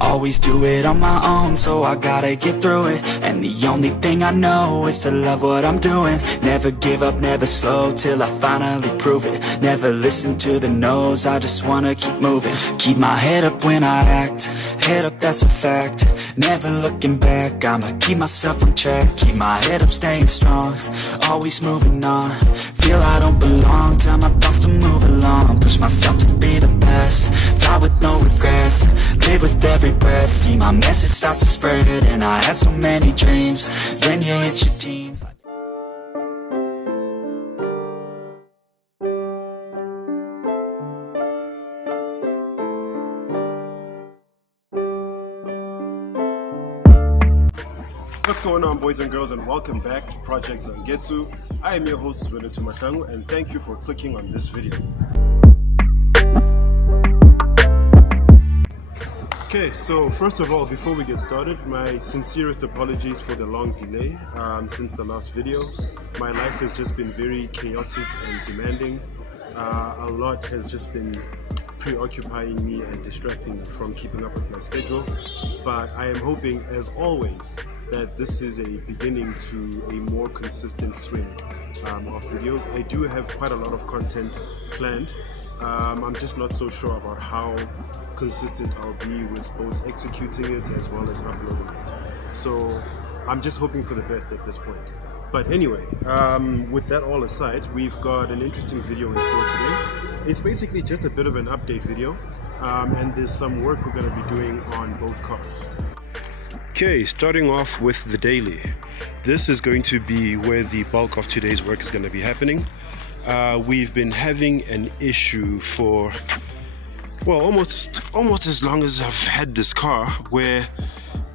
Always do it on my own, so I gotta get through it. And the only thing I know is to love what I'm doing. Never give up, never slow, till I finally prove it. Never listen to the no's, I just wanna keep moving. Keep my head up when I act, head up, that's a fact. Never looking back, I'ma keep myself on track. Keep my head up, staying strong, always moving on. Feel I don't belong, tell my thoughts to move along. Push myself to be the best, die with no regrets. Live with every breath, see my message start to spread. And I had so many dreams, then you hit your teens. What's going on, boys and girls, and welcome back to Project Zangetsu. I am your host, Zangetsu Mashangu, and thank you for clicking on this video. Okay, so first of all, before we get started, my sincerest apologies for the long delay since the last video. My life has just been very chaotic and demanding. A lot has just been preoccupying me and distracting me from keeping up with my schedule. But I am hoping, as always, that this is a beginning to a more consistent swing of videos. I do have quite a lot of content planned. I'm just not so sure about how consistent I'll be with both executing it as well as uploading it. So I'm just hoping for the best at this point. But anyway, with that all aside, we've got an interesting video in store today. It's basically just a bit of an update video, and there's some work we're going to be doing on both cars. Okay, starting off with the daily. This is going to be where the bulk of today's work is going to be happening. We've been having an issue for, well, almost as long as I've had this car, where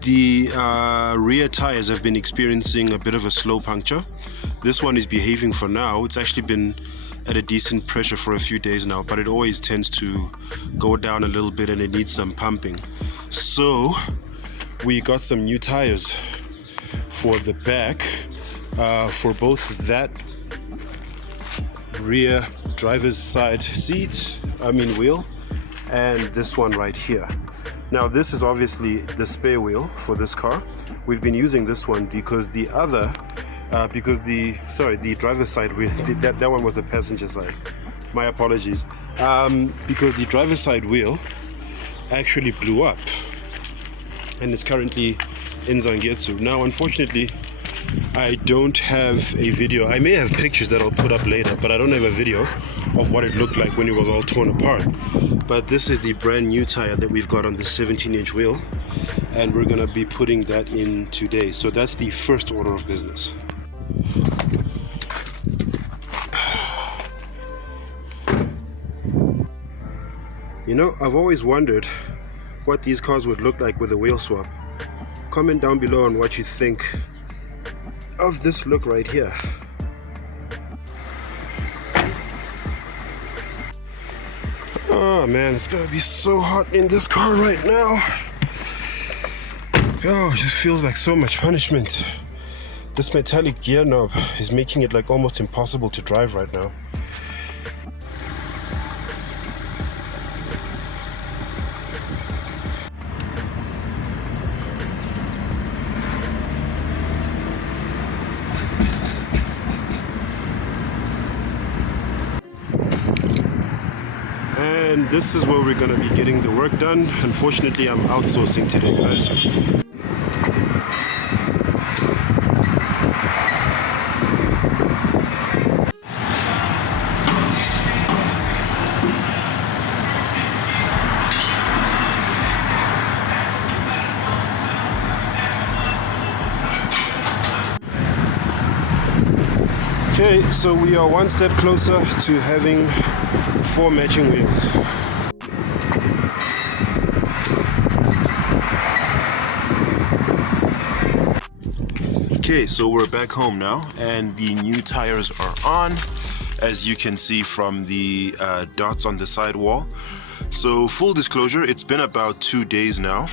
the rear tires have been experiencing a bit of a slow puncture. This one is behaving for now. It's actually been at a decent pressure for a few days now, but it always tends to go down a little bit and it needs some pumping. So we got some new tires for the back, for both that rear driver's side wheel, and this one right here. Now this is obviously the spare wheel for this car. We've been using this one because the driver's side wheel, that one was the passenger side. My apologies. Because the driver's side wheel actually blew up and is currently in Zangetsu. Now, unfortunately, I don't have a video. I may have pictures that I'll put up later, but I don't have a video of what it looked like when it was all torn apart. But this is the brand new tire that we've got on the 17-inch wheel, and we're gonna be putting that in today. So that's the first order of business. You know, I've always wondered what these cars would look like with a wheel swap. Comment down below on what you think of this look right here. Oh man, it's gonna be so hot in this car right now. Oh, it just feels like so much punishment. This metallic gear knob is making it like almost impossible to drive right now. And this is where we're going to be getting the work done. Unfortunately, I'm outsourcing today, guys. Okay, so we are one step closer to having 4 matching wheels. Okay, so we're back home now, and the new tires are on, as you can see from the dots on the sidewall. So full disclosure, it's been about 2 days now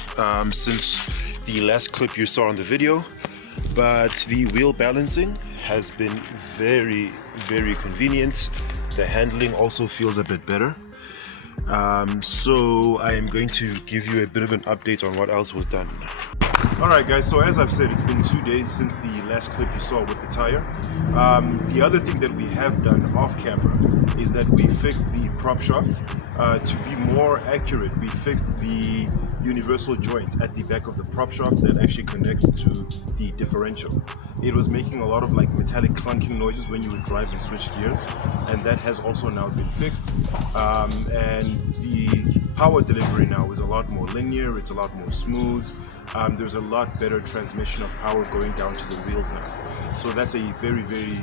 since the last clip you saw on the video. but the wheel balancing has been very, very convenient. The handling also feels a bit better. So I am going to give you a bit of an update on what else was done. Alright guys, so as I've said, it's been 2 days since the last clip you saw with the tire. The other thing that we have done off camera is that we fixed the prop shaft. To be more accurate, we fixed the universal joint at the back of the prop shaft that actually connects to the differential. It was making a lot of like metallic clunking noises when you would drive and switch gears, and that has also now been fixed. And the power delivery now is a lot more linear, it's a lot more smooth. There's a lot better transmission of power going down to the wheels now. So that's a very, very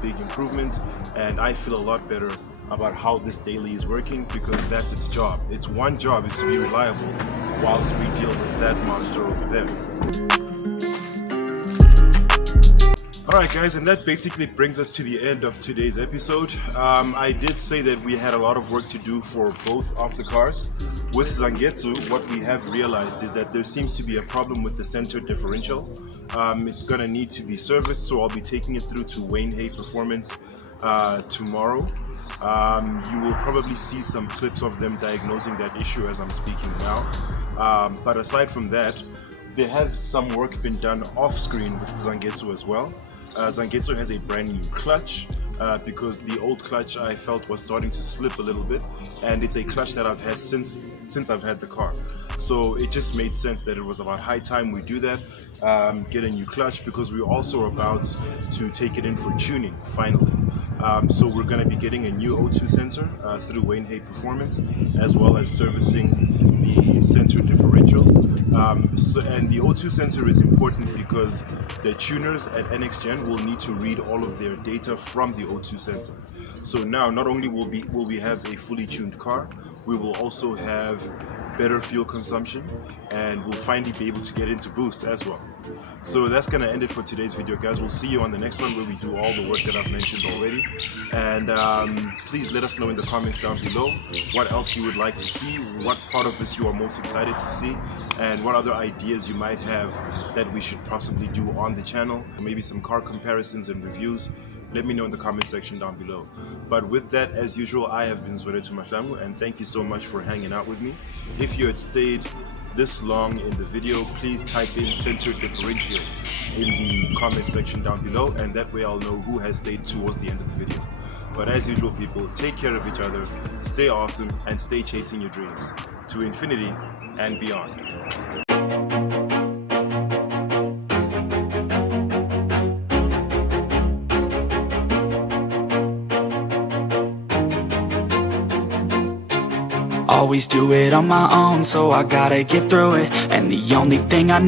big improvement, and I feel a lot better about how this daily is working, because that's its job. Its one job is to be reliable whilst we deal with that monster over there. Alright guys, and that basically brings us to the end of today's episode. I did say that we had a lot of work to do for both of the cars. With Zangetsu, what we have realized is that there seems to be a problem with the center differential. It's gonna need to be serviced, so I'll be taking it through to Wayne Hay Performance tomorrow. You will probably see some clips of them diagnosing that issue as I'm speaking now. But aside from that, there has some work been done off screen with Zangetsu as well. Zangetsu has a brand new clutch because the old clutch I felt was starting to slip a little bit, and it's a clutch that I've had since I've had the car. So it just made sense that it was about high time we do that, get a new clutch, because we're also about to take it in for tuning finally. So we're going to be getting a new O2 sensor through Wayne Hay Performance, as well as servicing the sensor differential. And the O2 sensor is important because the tuners at NXGen will need to read all of their data from the O2 sensor. So now not only will we have a fully tuned car, we will also have better fuel consumption, and we'll finally be able to get into boost as well. So that's gonna end it for today's video, guys. We'll see you on the next one, where we do all the work that I've mentioned already. And please let us know in the comments down below what else you would like to see, what part of this you are most excited to see, and what other ideas you might have that we should possibly do on the channel. Maybe some car comparisons and reviews. Let me know in the comment section down below. But with that, as usual, I have been Zwere Tumahlangu, and thank you so much for hanging out with me. If you had stayed this long in the video, please type in center differential in the comment section down below, and that way I'll know who has stayed towards the end of the video. But as usual, people, take care of each other, stay awesome, and stay chasing your dreams to infinity and beyond. Always do it on my own, so I gotta get through it. And the only thing I know